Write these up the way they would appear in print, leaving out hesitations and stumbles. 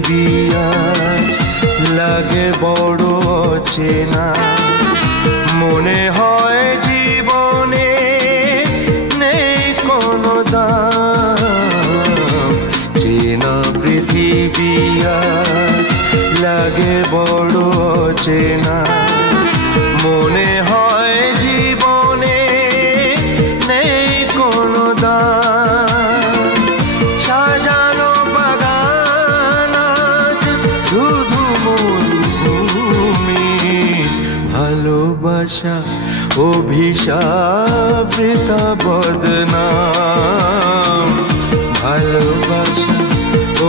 পৃথিবী আজ লাগে বড় অচেনা। মনে হয় জীবনে নেই কোনো দাম। চেনা পৃথিবী আজ লাগে বড় অচেনা। মনে হয় জীবনে নেই কোনো দাম। সাজানো বাগান আজ শুধু মরুভূমি। ভালোবাসা অভিশাপ বৃথা বদনাম। ভালোবাসা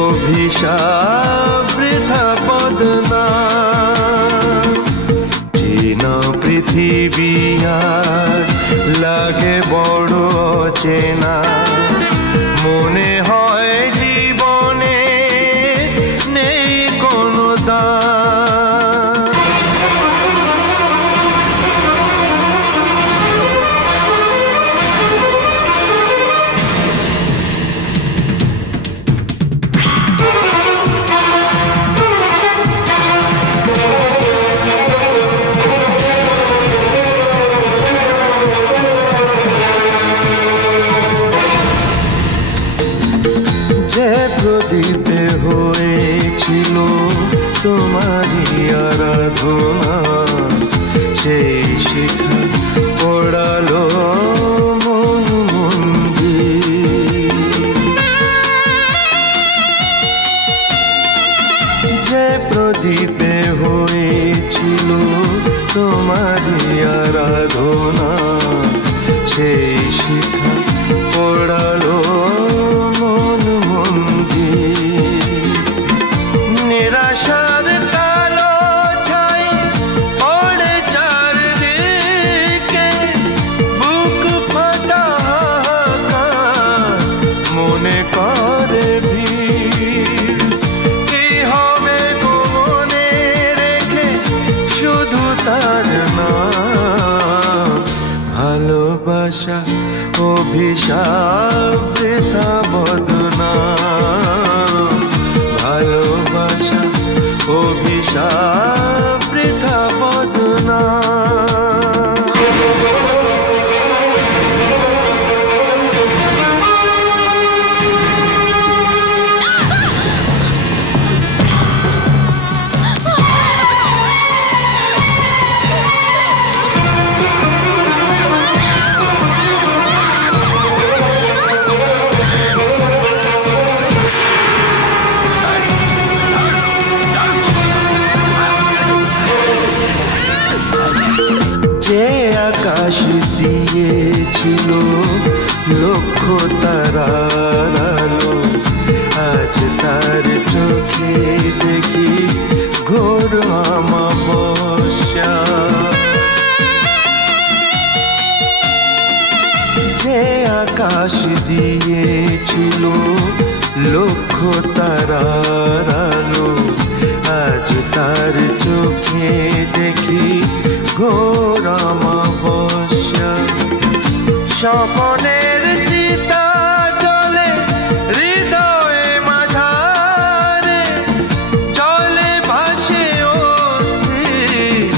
অভিশাপ বৃথা বদনাম। চেনা পৃথিবী আজ লাগে বড় অচেনা। মনে হয় জীবনে নেই কোনো দাম। যে প্রদীপে হয়েছিল তোমারই আরাধনা, সেই শিখা পড়ালো মন মন্দির। যে প্রদীপে হয়েছিল তোমারই আরাধনা, সেই শিখা পড়ালো মন মন্দির। নিরাশার কালো ছাই পড়ে চারদিকে, বুক ফাটা হাহাকার মনে করে ভিড়। কি হবে গো মনে রেখে শুধু তার নাম। ভালোবাসা অভিশাপ বৃথা বদনাম। ভালোবাসা অভিশাপ বৃথা বদনাম। যে আকাশ দিয়েছিল লক্ষ তারার আলো, আজ তার চোখে দেখি ঘোর আমাবস্যা। যে আকাশ দিয়েছিল লক্ষ তারার আলো, আজ তার চোখে দেখি ঘোর আমাবস্যা। স্বপনের চিতা জলে হৃদয়ে মাঝারে, চলে ভাসে অস্থির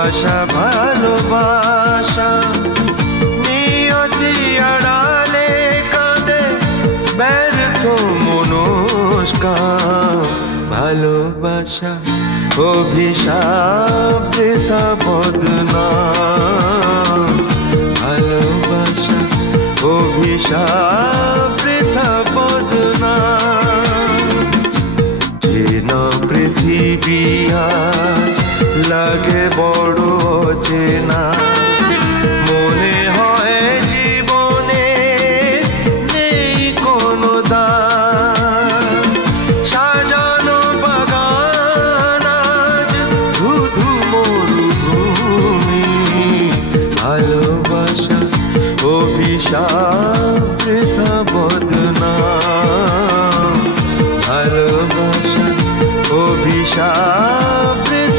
আশা ভালোবাসা। নিয়তি আড়ালে কাঁদে ব্যর্থ মনস্কাম। ভালোবাসা অভিশাপ বৃথা বদনাম। ভালোবাসা অভিশাপ বৃথা বদনাম। চেনা পৃথিবী আজ লাগে বড় অচেনা। মনে হয় জীবনে নেই কোনো দাম। সাজানো বাগান আজ শুধু মরুভূমি। ভালোবাসা অভিশাপ বৃথা বদনাম। ভালোবাসা অভিশাপ বৃথা